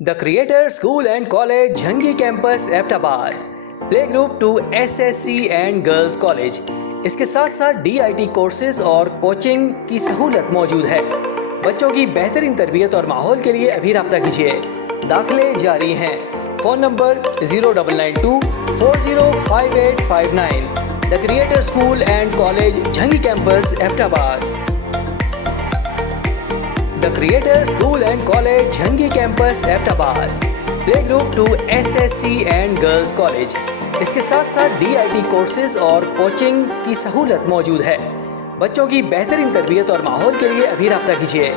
The Creator School and College Jangi campus Abbottabad, play group to SSC and girls college. इसके साथ साथ DIT courses और coaching की सहूलत मौजूद है। बच्चों की बेहतरीन तरबियत और माहौल के लिए अभी रब्ता कीजिए। दाखिले जारी हैं। Phone number 0992 405859। The Creator School and College Jangi campus Abbottabad. The Creator School and College Jangi campus Abbottabad, play group to SSC and girls college. इसके साथ साथ DIT कोर्सेज और कोचिंग की सहूलत मौजूद है। बच्चों की बेहतरीन तरबियत और माहौल के लिए अभी रब्ता कीजिए।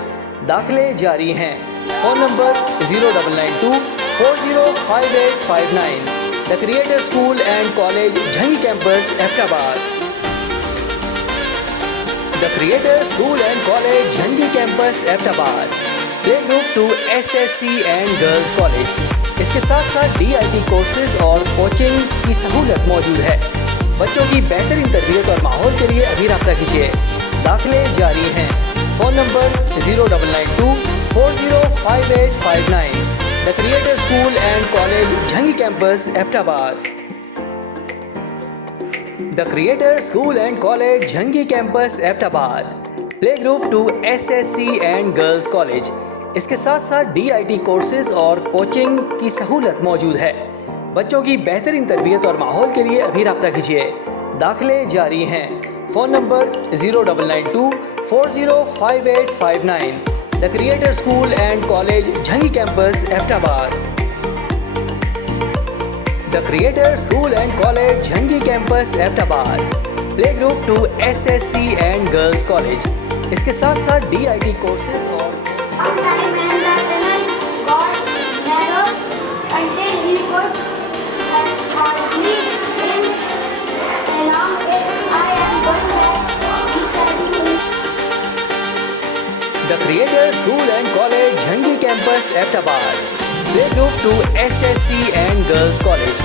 दाखिले जारी हैं। Phone number 0992 405859। The Creator School and College Jangi campus Abbottabad. The Creator School and College Jangi campus Abbottabad, play group to SSC and girls college. इसके साथ साथ DIT कोर्सेज और कोचिंग की सहूलत मौजूद है। बच्चों की बेहतरीन तरबियत और माहौल के लिए अभी रब्ता कीजिए। दाखिले जारी हैं। Phone number 0992 405859। The Creator School and College Jangi campus Abbottabad. The Creator School and College Jangi campus Abbottabad, play group to SSC and girls college. इसके साथ साथ DIT कोर्सेज और कोचिंग की सहूलत मौजूद है। बच्चों की बेहतरीन तरबियत और माहौल के लिए अभी रब्ता कीजिए। दाखिले जारी हैं। Phone number 0992 405859। The Creator School and College Jangi campus Abbottabad. The Creator School and College Jangi campus Abbottabad, play group to SSC and girls college. इसके साथ साथ DIT कोर्सेज और The Creator School and College Jangi campus Abbottabad, play group to SSC and girls college.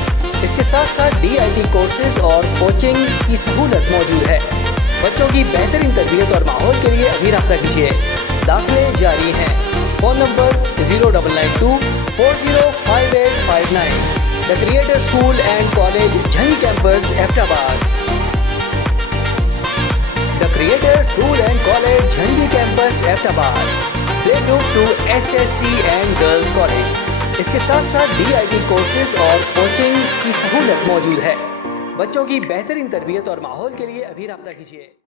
इसके साथ साथ DIT courses और coaching की सहूलत मौजूद है। बच्चों की बेहतरीन तरबियत और माहौल के लिए अभी रब्ता कीजिए। दाखिले जारी हैं। Phone number 0992 405859। The Creator School and College Jangi campus Abbottabad. The Creator School and College Jangi campus Abbottabad, play group to SSC and girls college. इसके साथ साथ DIT कोर्सेज और कोचिंग की सहूलत मौजूद है। बच्चों की बेहतरीन तरबियत और माहौल के लिए अभी रब्ता कीजिए।